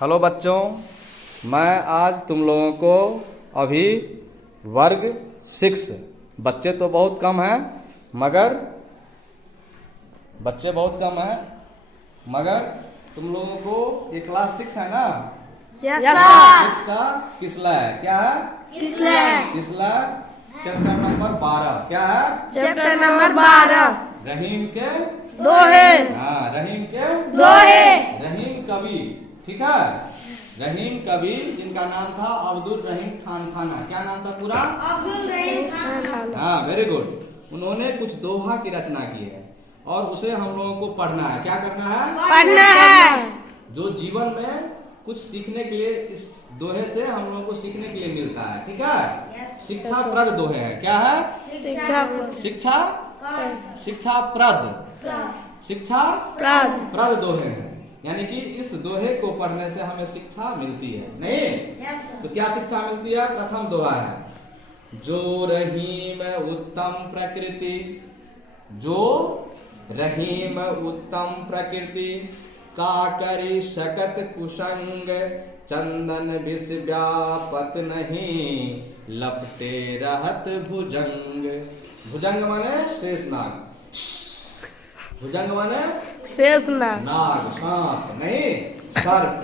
Hello बच्चों, मैं आज तुम लोगों को अभी वर्ग 6 बच्चे तो बहुत कम हैं मगर तुम लोगों को ये क्लास 6 है ना। Yes class sir. 6 का किसला है? क्या है? किसला चैप्टर नंबर 12। क्या है? चैप्टर नंबर 12 रहीम के दोहे। हाँ, रहीम के दोहे। रहीम कवि, ठीक है। रहीम कवि जिनका नाम था अब्दुल रहीम खान खाना। क्या नाम था पूरा? अब्दुल रहीम खान। हाँ, वेरी गुड। उन्होंने कुछ दोहा की रचना की है और उसे हम लोगों को पढ़ना है। क्या करना है? पढ़ना है। जो जीवन में कुछ सीखने के लिए इस दोहे से हम लोगों को सीखने के लिए मिलता है, ठीक है। शिक्षाप्रद दोहे है। क्या है? शिक्षाप्रद दोहे हैं। यानी कि इस दोहे को पढ़ने से हमें शिक्षा मिलती है, नहीं? तो क्या शिक्षा मिलती है? प्रथम दोहा है, जो रहीम उत्तम प्रकृति, जो रहीम उत्तम प्रकृति का करी शकत कुसंग, चंदन विष व्यापत नहीं, लपटे रहत भुजंग। भुजंग माने शेषनाग, भुजंग माने शेषनाग, नाग, सांप नहीं, सर्प।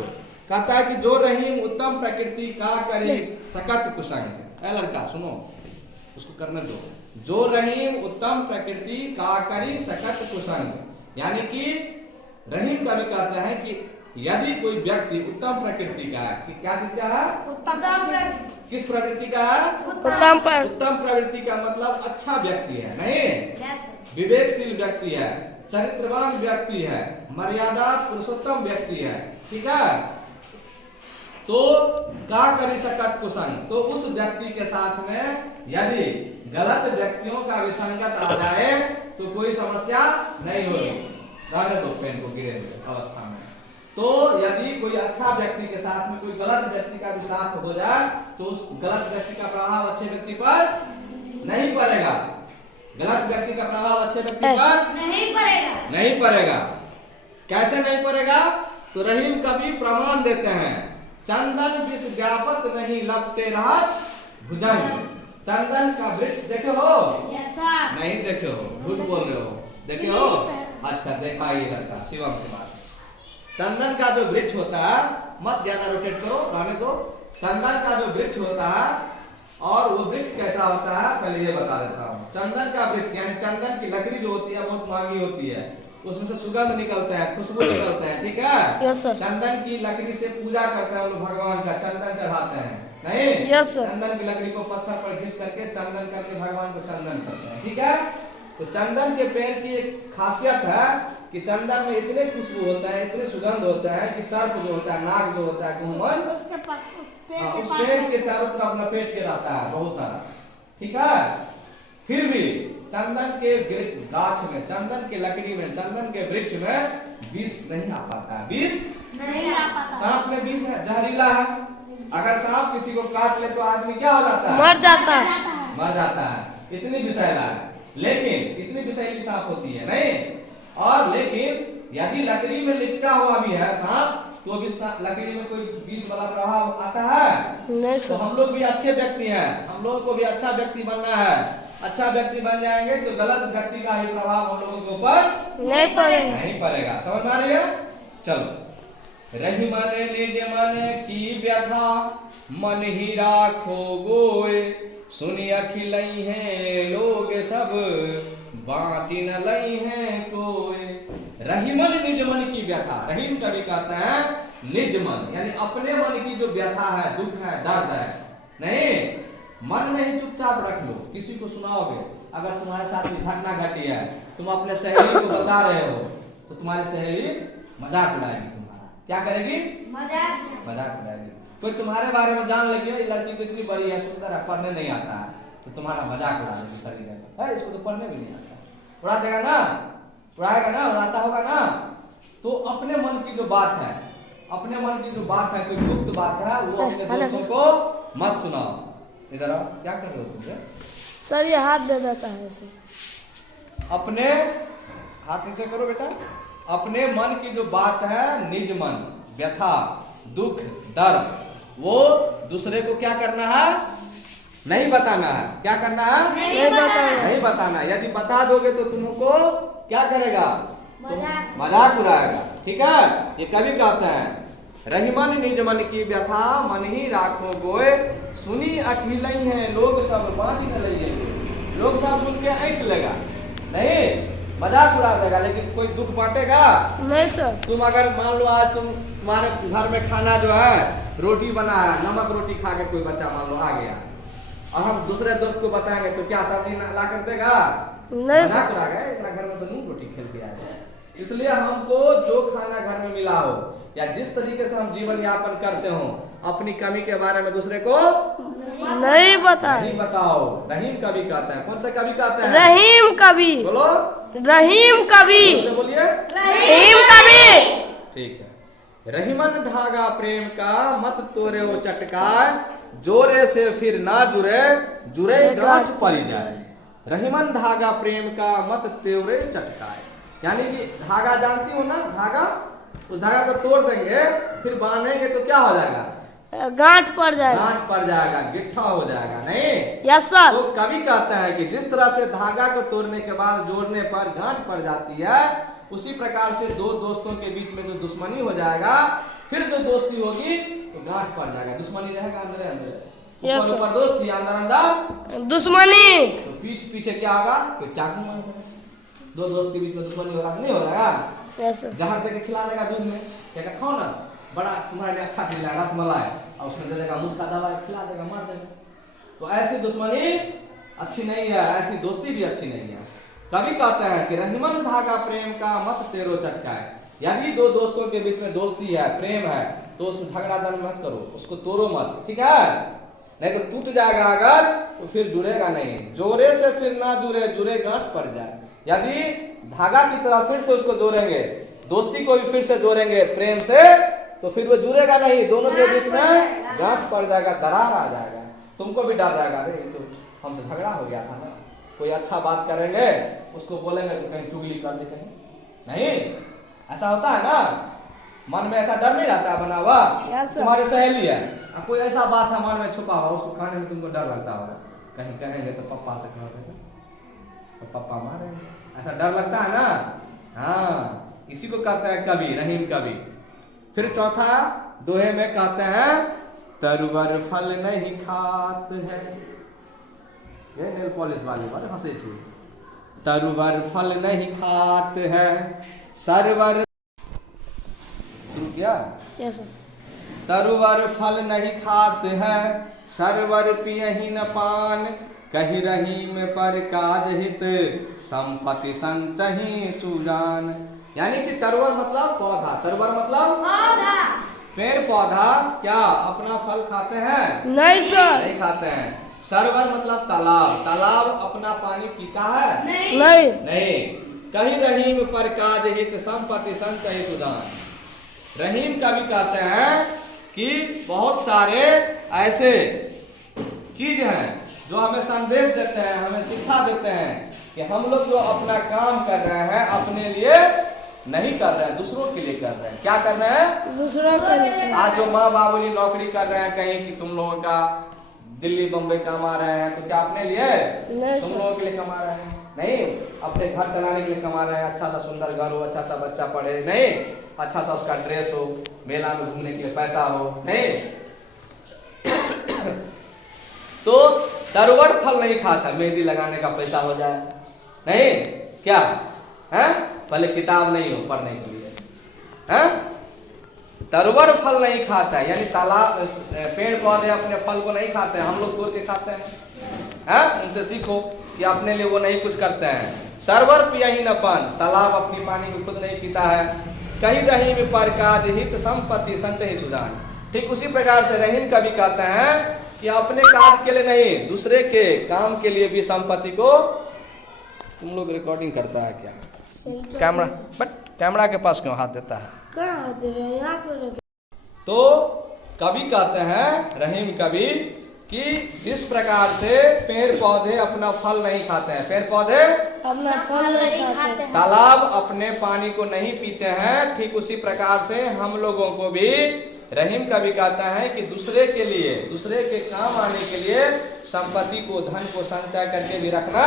कहता है कि जो रहीम उत्तम प्रकृति का करे सकत कुसंग। ए लड़का सुनो, उसको करने दो। जो रहीम उत्तम प्रकृति का करी सकत कुसंग, यानी कि रहीम कवि कहते हैं कि यदि कोई व्यक्ति उत्तम प्रकृति का है, कि क्या चीज का है? किस प्रवृत्ति का है? उत्तम प्रवृत्ति का मतलब अच्छा व्यक्ति है, नहीं? विवेकशील व्यक्ति है, चरित्रवान व्यक्ति है, मर्यादा पुरुषोत्तम व्यक्ति है, ठीक है। तो का करी सकत कुसंग, तो उस व्यक्ति के साथ में यदि गलत व्यक्तियों का विसंगत आ जाए तो कोई समस्या नहीं होगी। रहने दो पेन को गिरे अवस्था में। तो यदि कोई अच्छा व्यक्ति के साथ में कोई गलत व्यक्ति का भी साथ हो जाए तो उस गलत व्यक्ति का प्रभाव अच्छे व्यक्ति पर नहीं पड़ेगा। गलत व्यक्ति का प्रभाव अच्छे व्यक्ति पर नहीं पड़ेगा। कैसे नहीं पड़ेगा? तो रहीम कवि प्रमाण देते हैं, चंदन विष व्यापत नहीं, लपटे रहत भुजंग। चंदन का वृक्ष देखे हो? नहीं देखे हो, झूठ बोल रहे हो। देखे हो? अच्छा, देखा ये लड़का शिवम के बाद। चंदन का जो वृक्ष होता है, मत ज्यादा रोटेट करो, रहने दो। चंदन का जो वृक्ष होता है और वो वृक्ष कैसा होता है पहले ये बता देता हूँ। चंदन का वृक्ष यानी चंदन की लकड़ी जो होती है बहुत महंगी होती है, उसमें से सुगंध निकलता है, खुशबू निकलता है, ठीक है। चंदन की लकड़ी से पूजा करते हैं लोग, भगवान का चंदन चढ़ाते हैं, नहीं? चंदन की लकड़ी को पत्थर पर घिस करके चंदन करके भगवान को चंदन करते हैं, ठीक है। तो चंदन के पेड़ की एक खासियत है कि चंदन में इतने खुशबू होता है, इतने सुगंध होता है कि सर्प जो होता है, नाग जो होता है, घूमन उस पेड़ के चारों तरफ लपेट के रहता है बहुत सारा, ठीक है। फिर भी चंदन के गाछ में, चंदन के लकड़ी में, चंदन के वृक्ष में विष नहीं आ पाता है। विष नहीं आ पाता। सांप में विष है, जहरीला है। अगर सांप किसी को काट ले तो आदमी क्या हो जाता है? मर जाता है। इतनी विषैला है, लेकिन इतनी विषैली सांप होती है, नहीं? और लेकिन यदि लकड़ी में लिपटा हुआ भी है सांप तो भी लकड़ी में कोई विष वाला प्रभाव आता है? नहीं। तो हम लोग भी अच्छे व्यक्ति हैं, हम लोगों को भी अच्छा व्यक्ति बनना है। अच्छा व्यक्ति बन जाएंगे तो गलत व्यक्ति का ही प्रभाव हम लोगों के ऊपर नहीं पड़ेगा। समझ में आ रही है? चलो। रही माने निज मन की व्यथा, मन ही राखो गोए, सुनी अखिलई हैं लोग सब, बांटी न लई हैं कोई। रहीमन निज मन की व्यथा। रहीम कवि कहते हैं निज मन, यानी अपने मन की जो व्यथा है, दुख है, दर्द है, नहीं मन में ही चुपचाप रख लो। किसी को सुनाओगे, अगर तुम्हारे साथ कोई घटना घटी है, तुम अपने सहेली को बता रहे हो तो तुम्हारी सहेली मजाक उड़ाएगी तुम्हारा। क्या करेगी? मजाक उड़ाएगी। कोई तुम्हारे बारे में जान लगी, ये लड़की तो इतनी बड़ी है, सुंदर है, पढ़ने नहीं आता है, तो तुम्हारा मजाक उड़ा देगी सारी जगह। इसको तो पढ़ने भी नहीं आता, उड़ा देगा ना, उड़ाएगा ना, उड़ाता होगा ना। तो अपने मन की जो बात है, अपने मन की जो बात है, कोई गुप्त बात है, वो अपने दोस्तों को मत सुनाओ। इधर आओ, क्या कर रहे हो तुम? सर ये हाथ दे देता है ऐसे। अपने हाथ नीचे करो बेटा। अपने मन की जो बात है, निज मन व्यथा, दुख, दर्द, वो दूसरे को क्या करना है? नहीं बताना है। क्या करना है? नहीं बताना। नहीं बताना। यदि बता दोगे तो तुमको क्या करेगा? मजाक उड़ाएगा। ठीक है, ये कवि कहते हैं, रहीमन निज मन की व्यथा मन ही राखो गोए, सुनी अठिलई है लोग सब बांट न लइए। लोग सब सुन के ऐंठ लेगा, नहीं मजाक उड़ा देगा, लेकिन कोई दुख बांटेगा नहीं सर। तुम अगर मान लो आज तुम्हारे घर में खाना जो है रोटी बना है, नमक रोटी खा के कोई बच्चा मान लो आ गया और हम दूसरे दोस्त को बताएंगे तो क्या सब्जी ला कर देगा? नहीं मजाक सर। उड़ा गया, इतना घर में तो नून रोटी खेल के आया। इसलिए हमको जो खाना घर में मिला हो या जिस तरीके से हम जीवन यापन करते हो, अपनी कमी के बारे में दूसरे को नहीं बता। नहीं बताओ। रहीम कवि कहता है। कौन सा कवि कहता है? रहीम कवि। बोलो, रहीम कवि। से बोलिए, रहीम कवि। ठीक है। रहीमन धागा प्रेम का मत तोरे ओ चटकाए, जोरे से फिर ना जुरे जुरे गांठ पड़ जाए। रहीमन धागा प्रेम का मत तोरे चटकाए, यानी कि धागा जानती हो ना, धागा, उस धागा को तोड़ देंगे फिर बांधेंगे तो क्या हो जाएगा? गांठ पड़ जाएगा। गांठ पड़ जाएगा, गिट्ठा हो जाएगा। नहीं, यस सर। तो कवि कहता है कि जिस तरह से धागा को तोड़ने के बाद जोड़ने पर गांठ पड़ जाती है, उसी प्रकार से दो दोस्तों के बीच में जो दुश्मनी हो जाएगा, फिर जो दोस्ती होगी तो गांठ पड़ जाएगा। दुश्मनी रहेगा अंदर अंदर, Yes, ऊपर ऊपर दोस्ती, अंदर अंदर दुश्मनी। तो पीछे क्या होगा? कोई चाकू मार देगा। दो दोस्त के बीच में दुश्मनी हो रहा नहीं हो रहा? Yes sir. जहर देके खिला देगा दूध में, क्या खाओ ना, बड़ा तुम्हारे लिए अच्छा चीज है रसमलाई, और उसमें दे देगा मुस्का दवाई, खिला देगा, मार देगा। तो ऐसी दुश्मनी अच्छी नहीं है, ऐसी दोस्ती भी अच्छी नहीं है। कवि कहता है कि रहीमन धागा प्रेम का मत तेरो चटकाए, यदि दो दोस्तों के बीच में दोस्ती है, प्रेम है, तो उस झगड़ा दन मत करो, उसको तोड़ो मत। ठीक है, नहीं तो टूट जाएगा अगर, तो फिर जुड़ेगा नहीं। जोरे से फिर ना जुड़े जुड़े गांठ पड़ जाए। यदि धागा की तरह फिर से उसको जोड़ेंगे, दोस्ती को भी फिर से जोड़ेंगे प्रेम से, तो फिर वो जुड़ेगा नहीं, दोनों के बीच में गांठ पड़ जाएगा, दरार आ जाएगा। तुमको भी डर रहेगा, अरे ये तो हमसे झगड़ा हो गया था ना। कोई अच्छा बात करेंगे उसको बोलेंगे तो कहीं चुगली कर दे, कहीं नहीं, ऐसा होता है ना। मन में ऐसा डर नहीं रहता है बना हुआ। तुम्हारी सहेली है, कोई ऐसा बात है मन में छुपा हुआ, उसको खाने में तुमको डर लगता होगा, कहीं कहेंगे तो पापा से कहोगे तो पापा मारेंगे, ऐसा डर लगता है ना। हाँ, इसी को कहते हैं कवि, रहीम कवि। फिर चौथा दोहे में कहते हैं, तरुवर फल नहीं खात है, ये नेल पॉलिश वाली बात हंसे छी। तरुवर फल नहीं खात है, सरवर, शुरू किया। Yes sir. तरुवर फल नहीं खात है, सरवर पियहि न पान, कही रहीम पर काज हित, संपत्ति संचहि सुजान। यानी कि तरुवर मतलब पौधा, तरुवर मतलब पौधा, पेड़ पौधा क्या अपना फल खाते हैं? नहीं सर। नहीं खाते हैं। सरवर मतलब तालाब, तालाब अपना पानी पीता है? नहीं। नहीं। कहीं रहीम पर काज हित, संपत्ति संचय सुदान। रहीम का भी कहते हैं कि बहुत सारे ऐसे चीज हैं जो हमें संदेश देते हैं, हमें शिक्षा देते हैं कि हम लोग जो अपना काम कर रहे हैं अपने लिए नहीं कर रहे हैं, दूसरों के लिए कर रहे हैं। क्या कर रहे हैं? दूसरों के लिए। आज जो माँ बाबूजी नौकरी कर रहे हैं कहीं कि तुम लोगों का दिल्ली बम्बई कमा रहे हैं, तो क्या अपने लिए? नहीं तुम सर। लोगों के लिए कमा रहे हैं? नहीं, अपने घर चलाने के लिए कमा रहे हैं। अच्छा सा सुंदर घर हो, अच्छा सा बच्चा पढ़े, नहीं, अच्छा सा उसका ड्रेस हो, मेला में घूमने के लिए पैसा हो, नहीं। तो तरुवर फल नहीं खाता, मेहंदी लगाने का पैसा हो जाए, नहीं क्या है? पहले किताब नहीं हो पढ़ने के लिए, है? तरुवर फल नहीं खाता है, यानी तालाब पेड़ पौधे अपने फल को नहीं खाते हैं, हम लोग तोड़ के खाते हैं। उनसे सीखो कि अपने लिए वो नहीं कुछ करते हैं। सरवर पियहि न पान, तालाब अपनी पानी को खुद नहीं पीता है। कहीं रहीम पर काज हित, संपत्ति संचय सुजान। ठीक उसी प्रकार से रहीम कवि कहते हैं कि अपने काज के लिए नहीं, दूसरे के काम के लिए भी संपत्ति को। तुम लोग रिकॉर्डिंग करता है क्या? कैमरा, बट कैमरा के पास क्यों हाथ देता है? कहाँ दे रहे हैं? यहाँ पर रखे। तो कवि कहते हैं, रहीम कवि, कि जिस प्रकार से पेड़ पौधे अपना फल नहीं खाते हैं, पेड़ पौधे अपना फल नहीं खाते, तालाब अपने पानी को नहीं पीते हैं, ठीक उसी प्रकार से हम लोगों को भी रहीम कवि कहता है कि दूसरे के लिए, दूसरे के काम आने के लिए संपत्ति को, धन को संचय करके भी रखना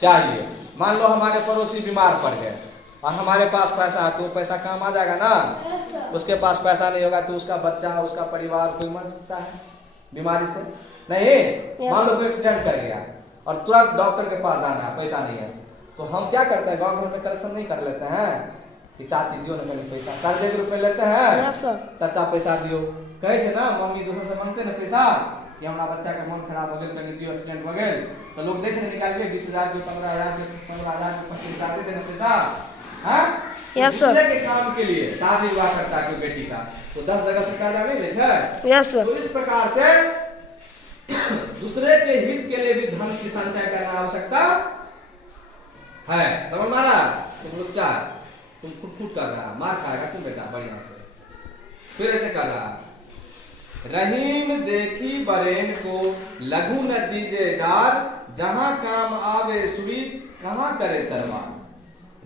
चाहिए। मान लो हमारे पड़ोसी बीमार पड़ गए और हमारे पास पैसा है तो पैसा काम आ जाएगा ना। उसके पास पैसा नहीं होगा तो उसका बच्चा, उसका परिवार कोई मर सकता है बीमारी से, नहीं। मान लो कोई एक्सीडेंट कर गया और तुरंत डॉक्टर के पास जाना है, पैसा नहीं है, तो हम क्या करते हैं, गांव घर में कलेक्शन नहीं कर लेते हैं कि चाची दियो ना कहीं पैसा, कर्जे के रूप में लेते हैं, चाचा पैसा दियो, कहे थे ना, मम्मी दूसरों से मांगते ना पैसा कि हमारा बच्चा का मन खराब हो गया, कहीं दियो, एक्सीडेंट हो गया, तो लोग देख निकाल के 20,000 के 15,000 के 15,000 के 25,000 देते ना पैसा। हाँ, दूसरे के काम के लिए शादी विवाह करता है कोई बेटी का तो 10 जगह से कर्जा नहीं ले। तो इस प्रकार से दूसरे के हित के लिए भी धन की संचय करना आवश्यकता है। समझ मारा? तुम लोग चार, तुम फुट कर रहा, मार खाएगा तुम बेटा बढ़िया से। फिर ऐसे कर रहा, रहीम देखी बरेन को लघु न दीजे डार, जहां काम आवे सुई कहां करे तरवार।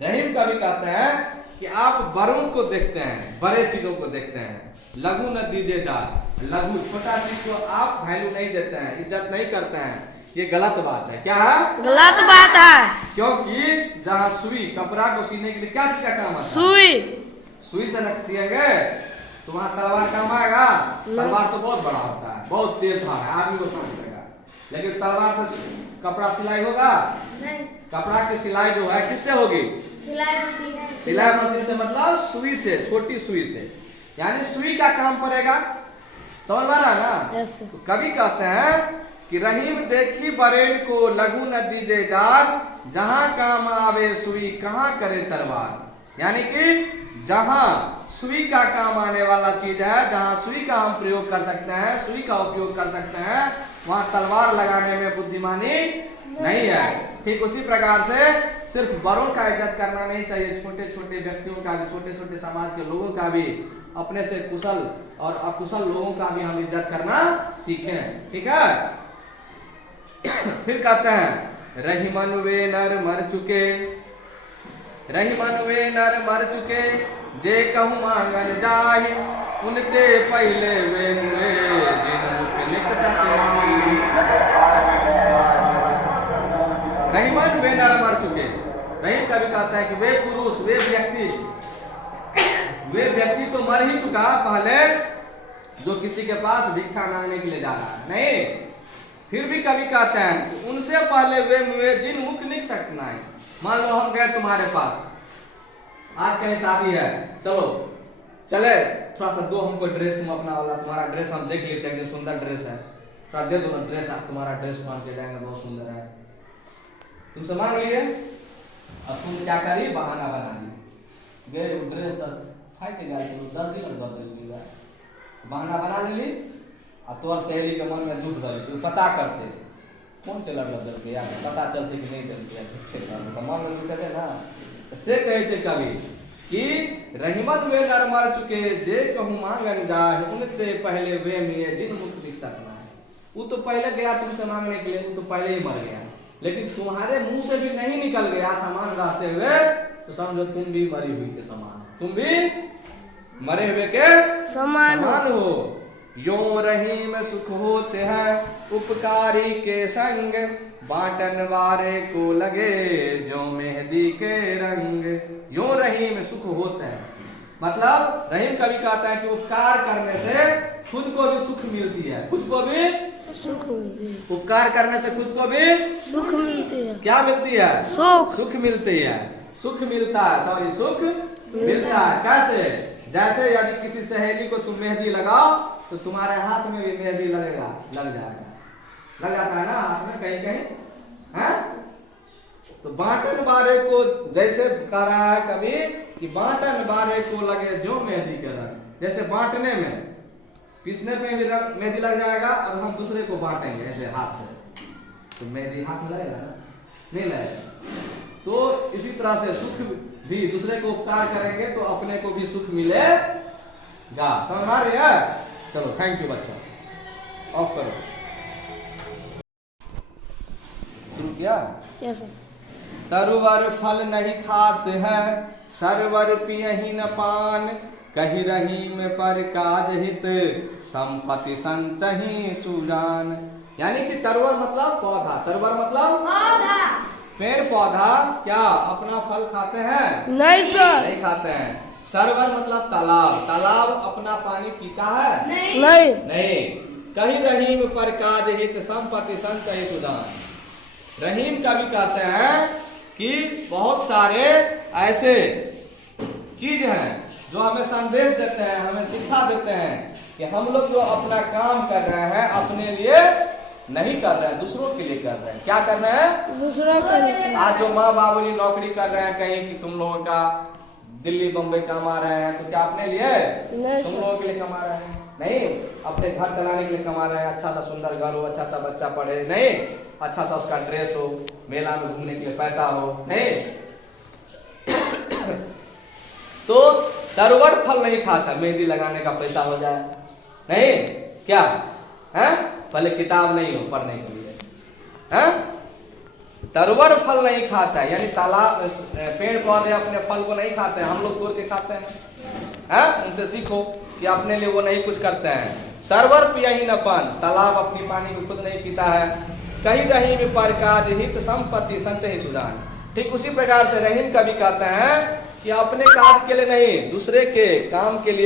रहीम कवि कहते हैं कि आप बड़ों को देखते हैं, बड़े चीजों को देखते हैं, लघु न दीजे डार, लघु छोटा चीज को आप वैल्यू नहीं देते हैं, इज्जत नहीं करते हैं, ये गलत बात है। क्या है? गलत बात है। क्योंकि जहाँ सुई, कपड़ा को सीने के लिए क्या चीज का काम आता है? सुई से न सिएंगे तो वहाँ तलवार काम आएगा? तलवार तो बहुत बड़ा होता है, बहुत तेज धार है, आदमी को समझ लेगा, लेकिन तलवार से कपड़ा सिलाई होगा नहीं। कपड़ा की सिलाई जो है किससे होगी? सिलाई मशीन से, मतलब सुई से, छोटी सुई से, यानी सुई का काम पड़ेगा। समझ में आ रहा ना? तो कवि कहते हैं कि रहीम देखी बरेन को लघु न दीजे डार, जहां काम आवे सुई कहां करे तलवार। यानी कि जहां सुई का काम आने वाला चीज है, जहां सुई का हम प्रयोग कर सकते हैं, सुई का उपयोग कर सकते हैं, वहां तलवार लगाने में बुद्धिमानी नहीं है। ठीक उसी प्रकार से सिर्फ बड़ों का इज्जत करना नहीं चाहिए, छोटे छोटे व्यक्तियों का भी, छोटे छोटे समाज के लोगों का भी, अपने से कुशल और अकुशल लोगों का भी हम इज्जत करना सीखें। ठीक है? फिर कहते हैं रहीमन वे नर मर चुके, रहीमन वे नर मर चुके, जे कहूँ मांगन जाहि, उनते पहले वे मुए, जिन मुख निक सत्यवान। रहीमन वे नर मर चुके, रहीम कवि कहता है कि वे पुरुष, वे व्यक्ति तो मर ही चुका पहले, जो किसी के पास भिक्षा मांगने के लिए जा रहा है, नहीं। फिर भी कवि कहते हैं कि उनसे पहले वे मुए, जिन मुख निक सकनाई। मान लो हम गए तुम्हारे पास, आज कहीं शादी है, चलो चले थोड़ा सा दो हमको ड्रेस, तुम अपना वाला, तुम्हारा ड्रेस हम देख लेते हैं, सुंदर ड्रेस है, थोड़ा दे दो ना ड्रेस, आप तुम्हारा ड्रेस मान के जाएंगे, बहुत सुंदर है, तुमसे मांग लिए। अब तुम क्या करी, बहाना बना दी, गए वो ड्रेस फाइट गया, दर्द लगा, बहाना बना ली, और तोर सहेली के मन में झूठ गई, तू पता करते कौन टेलर बदल के यार, पता चलते कि नहीं चलते, झूठे मन में झूठे थे ना। से कहे थे कवि कि रहीमन वे नर मर चुके, जे कहूँ मांगन जाए, उनसे पहले वे मिए, जिन मुख दिख सकना है। वो तो पहले गया तुमसे मांगने के लिए, वो तो पहले ही मर गया, लेकिन तुम्हारे मुंह से भी नहीं निकल गया सामान रहते हुए, तो समझो तुम भी मरी हुई के समान, तुम भी मरे हुए के समान हो। यो रहीम सुख होते हैं उपकारी के संग, बांटन वारे को लगे जो मेहंदी के रंग। यो रहीम सुख होते हैं, मतलब रहीम कवि कहता है कि उपकार करने से खुद को भी सुख मिलती है, खुद को भी सुख मिलती है, उपकार करने से खुद को भी सुख मिलती है। क्या मिलती है? सुख। सुख मिलती है, सुख मिलता है, सॉरी सुख मिलता है। कैसे? जैसे यदि किसी सहेली को तुम मेहंदी लगाओ तो तुम्हारे हाथ में भी मेहंदी लगेगा, लग जाएगा, लग जाता है ना हाथ में कहीं कहीं, है? तो बांटन बारे को जैसे कह रहा है कभी कि बांटन बारे को लगे जो मेहंदी के रंग, जैसे बांटने में, पीसने पे भी मेहंदी लग जाएगा, और हम दूसरे को बांटेंगे ऐसे हाथ से, तो मेहंदी हाथ में लगेगा ना? नहीं लगेगा। तो इसी तरह से सुख भी, दूसरे को उपकार करेंगे तो अपने को भी सुख मिलेगा। समझ आ रही है? चलो थैंक यू बच्चों, ऑफ करो। शुरू किया? Yes sir. तरुवर फल नहीं खात है, सरवर पियहि न पान, कही रहीम पर काज हित संपत्ति संचही सुजान। यानी कि तरवर मतलब पौधा, तरवर मतलब पौधा। पेड़ पौधा क्या अपना फल खाते हैं? नहीं सर। नहीं खाते हैं। सरोवर मतलब तालाब, तालाब अपना पानी पीता है? नहीं। नहीं। नहीं। कही रहीम पर काज हित संपत्ति संचय सुदान। रहीम का भी कहते हैं कि बहुत सारे ऐसे चीज हैं जो हमें संदेश देते हैं, हमें शिक्षा देते हैं कि हम लोग जो अपना काम कर रहे हैं अपने लिए नहीं कर रहे हैं, दूसरों के लिए कर रहे हैं। क्या कर रहे हैं? दूसरा कर रहे हैं। आज जो माँ बाबूजी नौकरी कर रहे हैं कहीं कि तुम लोगों का दिल्ली बम्बई कमा रहे हैं, तो क्या अपने लिए? नहीं तुम सर। लोगों के लिए कमा रहे हैं? नहीं। अपने घर चलाने के लिए कमा रहे हैं, अच्छा सा सुंदर घर हो, अच्छा सा बच्चा पढ़े, नहीं, अच्छा सा उसका ड्रेस हो, मेला में घूमने के लिए पैसा हो, नहीं। तो तरवर फल नहीं खाता, मेहंदी लगाने का पैसा हो जाए, नहीं क्या है? पहले किताब नहीं हो पढ़ने के लिए, हैं? तरवर फल नहीं खाता है, यानी तालाब पेड़ पौधे अपने फल को नहीं खाते हैं, हम लोग तोड़ के खाते हैं। उनसे सीखो कि अपने लिए वो नहीं कुछ करते हैं। सरवर पियही न पान, तालाब अपनी पानी को खुद नहीं पीता है। कही रहीम पर काज हित संपत्ति संचय सुजान। ठीक उसी प्रकार से रहीम का भी कहते हैं कि अपने काज के लिए नहीं, दूसरे के काम के लिए